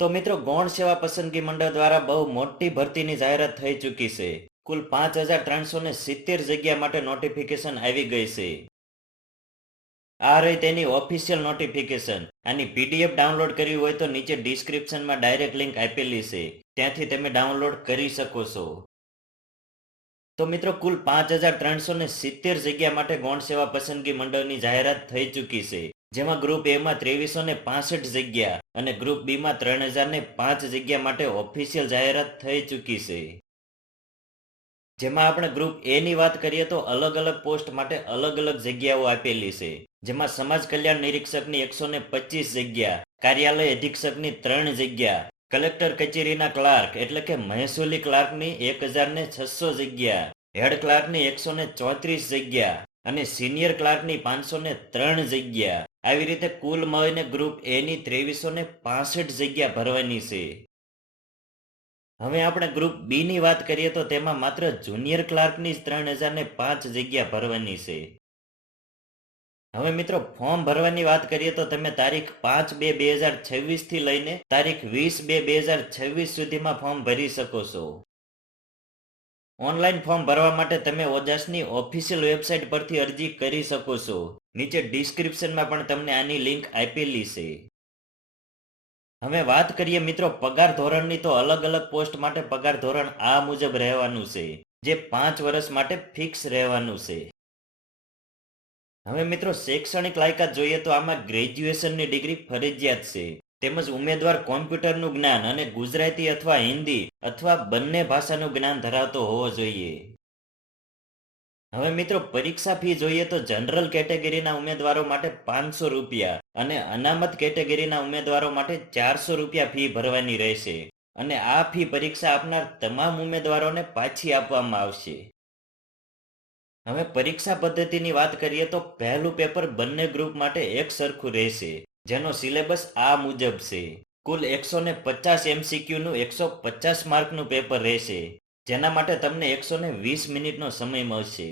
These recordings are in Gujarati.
તો મિત્રો ગૌણ સેવા પસંદગી મંડળ દ્વારા બહુ મોટી ભરતીની જાહેરાત થઈ ચૂકી છે. કુલ 5,370 જગ્યા માટે નોટિફિકેશન આવી ગઈ છે. આ રહી તેની ઓફિશિયલ નોટિફિકેશન. આની પીડીએફ ડાઉનલોડ કરવી હોય તો નીચે ડિસ્ક્રિપ્શનમાં ડાયરેક્ટ લિંક આપેલી છે, ત્યાંથી તમે ડાઉનલોડ કરી શકો છો. તો મિત્રો કુલ 5,370 જગ્યા માટે ગૌણ સેવા પસંદગી મંડળની જાહેરાત થઈ ચૂકી છે, જેમાં ગ્રુપ એ માં 2365 જગ્યા અને ગ્રુપ બી માં 3,005 જગ્યા માટે ઓફિશિયલ જાહેરાત થઈ ચૂકી છે. જેમાં આપણે ગ્રુપ એ ની વાત કરીએ તો અલગ અલગ પોસ્ટ માટે અલગ અલગ જગ્યાઓ આપેલી છે, જેમાં સમાજ કલ્યાણ નિરીક્ષકની 125 જગ્યા, કાર્યાલય અધિક્ષકની 3 જગ્યા, કલેક્ટર કચેરીના ક્લાર્ક એટલે કે મહેસૂલી ક્લાર્કની 1,600 જગ્યા, હેડ ક્લાર્કની 134 જગ્યા અને સિનિયર ક્લાર્કની 503 જગ્યા. આવી રીતે કુલ મળીને ગ્રુપ એ ની 2365 જગ્યા ભરવાની છે. હવે આપણે ગ્રુપ બી ની વાત કરીએ તો તેમાં માત્ર જુનિયર ક્લાર્કની જ 3,005 જગ્યા ભરવાની છે. હવે મિત્રો ફોર્મ ભરવાની વાત કરીએ તો તમે તારીખ 5/2/2026 થી લઈને તારીખ 20/2/2026 સુધીમાં ફોર્મ ભરી શકો છો. ઓનલાઈન ફોર્મ ભરવા માટે તમે ઓજાસની ઓફિશિયલ વેબસાઇટ પરથી અરજી કરી શકો છો. નીચે ડિસ્ક્રિપ્શનમાં પણ તમને આની લિંક આપેલી છે. હવે વાત કરીએ મિત્રો પગાર ધોરણની, તો અલગ અલગ પોસ્ટ માટે પગાર ધોરણ આ મુજબ રહેવાનું છે, જે 5 વર્ષ માટે ફિક્સ રહેવાનું છે. હવે મિત્રો શૈક્ષણિક લાયકાત જોઈએ તો આમાં ગ્રેજ્યુએશનની ડિગ્રી ફરજિયાત છે, તેમજ ઉમેદવાર કોમ્પ્યુટરનું જ્ઞાન અને ગુજરાતી અથવા હિન્દી અથવા બંને ભાષાનું જ્ઞાન ધરાવતો હોવો જોઈએ. હવે મિત્રો પરીક્ષા ફી જોઈએ તો જનરલ કેટેગરીના ઉમેદવારો માટે 500 રૂપિયા અને અનામત કેટેગરીના ઉમેદવારો માટે 400 રૂપિયા ફી ભરવાની રહેશે અને આ ફી પરીક્ષા આપનાર તમામ ઉમેદવારોને પાછી આપવામાં આવશે. હવે પરીક્ષા પદ્ધતિની વાત કરીએ તો પહેલું પેપર બંને ગ્રુપ માટે એક સરખું રહેશે, જેનો સિલેબસ આ મુજબ છે. કુલ 150 MCQ નું 150 માર્કનું પેપર રહેશે, જેના માટે તમને 120 મિનિટનો સમય મળશે.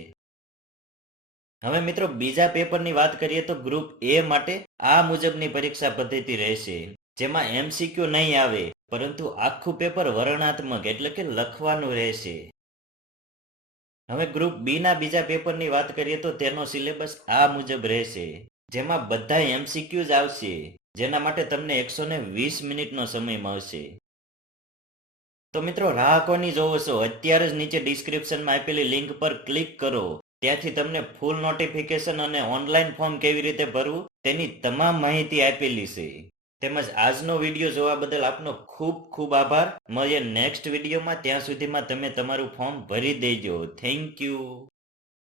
હવે મિત્રો બીજા પેપરની વાત કરીએ તો ગ્રુપ એ માટે આ મુજબની પરીક્ષા પદ્ધતિ રહેશે, જેમાં MCQ નહીં આવે, પરંતુ આખું પેપર વર્ણનાત્મક એટલે કે લખવાનું રહેશે. હવે ગ્રુપ બી ના બીજા પેપરની વાત કરીએ તો તેનો સિલેબસ આ મુજબ રહેશે, જેમાં બધા MCQ જ આવશે, જેના માટે તમને 120 મિનિટનો સમય મળશે. તો મિત્રો રાહ કોની જોવો છો? અત્યારે જ નીચે ડિસ્ક્રિપ્શનમાં આપેલી લિંક પર ક્લિક કરો, ત્યાંથી તમને ફૂલ નોટિફિકેશન અને ઓનલાઈન ફોર્મ કેવી રીતે ભરવું તેની તમામ માહિતી આપેલી છે. તેમજ આજનો વિડીયો જોવા બદલ આપનો ખૂબ ખૂબ આભાર. મળીએ નેક્સ્ટ વિડીયોમાં, ત્યાં સુધીમાં તમે તમારું ફોર્મ ભરી દેજો. Thank you.